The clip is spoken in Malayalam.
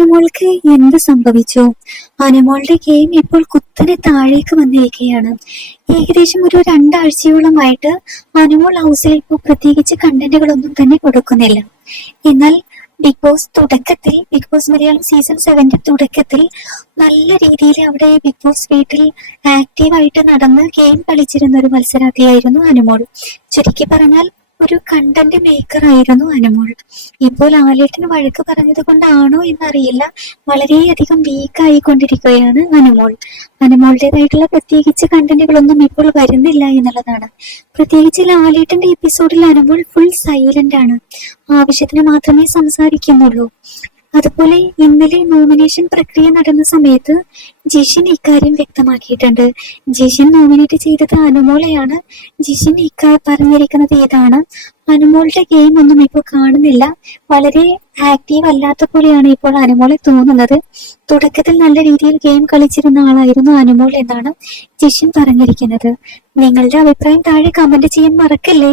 അനുമോൾക്ക് എന്ത് സംഭവിച്ചു? അനുമോളുടെ ഗെയിം ഇപ്പോൾ കുത്തനെ താഴേക്ക് വന്നിരിക്കുകയാണ്. ഏകദേശം ഒരു രണ്ടാഴ്ചയോളമായിട്ട് അനുമോൾ ഹൗസിൽ ഇപ്പോൾ പ്രത്യേകിച്ച് കണ്ടന്റുകളൊന്നും തന്നെ കൊടുക്കുന്നില്ല. എന്നാൽ ബിഗ് ബോസ് തുടക്കത്തിൽ ബിഗ് ബോസ് മലയാളം സീസൺ സെവന്റെ തുടക്കത്തിൽ നല്ല രീതിയിൽ അവിടെ ബിഗ് ബോസ് വീട്ടിൽ ആക്റ്റീവായിട്ട് നടന്ന് ഗെയിം കളിച്ചിരുന്ന ഒരു മത്സരാർത്ഥിയായിരുന്നു അനുമോൾ. ചുരുക്കി പറഞ്ഞാൽ ഒരു കണ്ടന്റ് മേക്കർ ആയിരുന്നു അനുമോൾ. ഇപ്പോൾ ആലേട്ടന് വഴക്ക് പറഞ്ഞത് കൊണ്ടാണോ എന്നറിയില്ല. വളരെയധികം വീക്ക് ആയിക്കൊണ്ടിരിക്കുകയാണ് അനുമോൾ. അനുമോളുടേതായിട്ടുള്ള പ്രത്യേകിച്ച് കണ്ടന്റുകളൊന്നും ഇപ്പോൾ വരുന്നില്ല എന്നുള്ളതാണ്. പ്രത്യേകിച്ച് ലാലേട്ടന്റെ എപ്പിസോഡിൽ അനുമോൾ ഫുൾ സൈലന്റ് ആണ്. ആവശ്യത്തിന് മാത്രമേ സംസാരിക്കുന്നുള്ളൂ. അതുപോലെ ഇന്നലെ നോമിനേഷൻ പ്രക്രിയ നടന്ന സമയത്ത് ജിഷിൻ ഇക്കാര്യം വ്യക്തമാക്കിയിട്ടുണ്ട്. ജിഷിൻ നോമിനേറ്റ് ചെയ്തത് അനുമോളെയാണ്. ജിഷിൻ ഇക്കാ പറഞ്ഞിരിക്കുന്നത് ഇതാണ് അനുമോളുടെ ഗെയിം ഒന്നും ഇപ്പോൾ കാണുന്നില്ല. വളരെ ആക്റ്റീവ് അല്ലാത്ത പോലെയാണ് ഇപ്പോൾ അനുമോളെ തോന്നുന്നത്. തുടക്കത്തിൽ നല്ല രീതിയിൽ ഗെയിം കളിച്ചിരുന്ന ആളായിരുന്നു അനുമോൾ എന്നാണ് ജിഷിൻ പറഞ്ഞിരിക്കുന്നത്. നിങ്ങളുടെ അഭിപ്രായം താഴെ കമന്റ് ചെയ്യാൻ മറക്കല്ലേ?